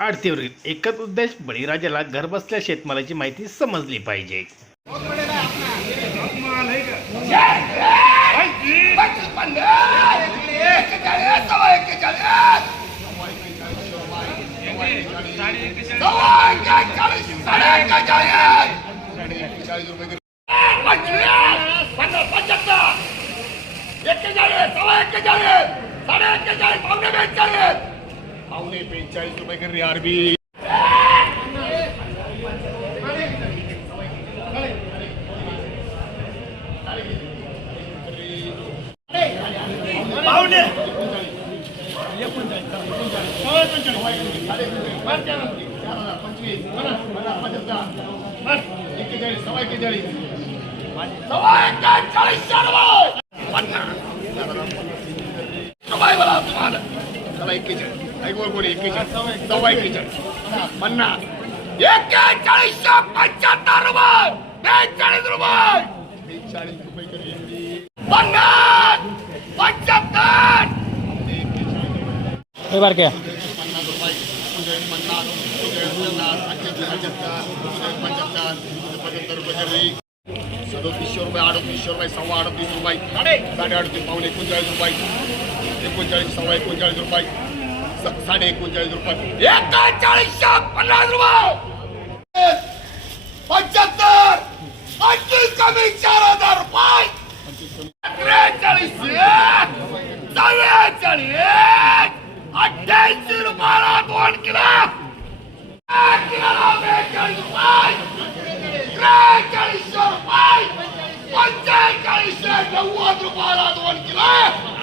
आरतीवरील एकच उद्देश बळीराजाला घरबसल्या शेतमालाची माहिती समजली पाहिजे. पावणे बेचाळीस. रुपये कर आरबी. एक्केचाळीस सव्वा एक्केचाळीस सव्वा एक्केचाळीस पन्नास सवाय बोला तुम्हाला सव्वा एक्केचाळीस ऐक बोल कोणी एक्केचाळीस सव्वा एक्केचाळीस पन्नास एक्केचाळीसशे पंच्याहत्तर रुपये बेचाळीस रुपये बेचाळीस रुपये करी पन्नास पंच्याहत्तर हे बार क्या पन्नास रुपये पंचेचाळीस पन्नास पंचेचाळीस पन्नास पंच्याहत्तर पंच्याहत्तर पंच्याहत्तर पंच्याहत्तर रुपये करी सदोतीसशे रुपये अडतीसशे रुपये सव्वा अडतीस रुपये साडे साडे अडतीस पावणे एकोणचाळीस रुपये एकोणचाळीस सव्वा एकोणचाळीस रुपये स- साडे एकोणचाळीस रुपये. एकोणचाळीसशे पन्नास रुपये! पंच्याहत्तर! पंचवीस कमी चार हजार रुपये! त्रेचाळीस चव्वेचाळीस! अठ्ठ्याऐंशी रुपयाला दोन किलो! किलोला बेचाळीस रुपये! त्रेचाळीसशे रुपये! पंचेचाळीसशे नव्वद रुपयाला दोन किलो!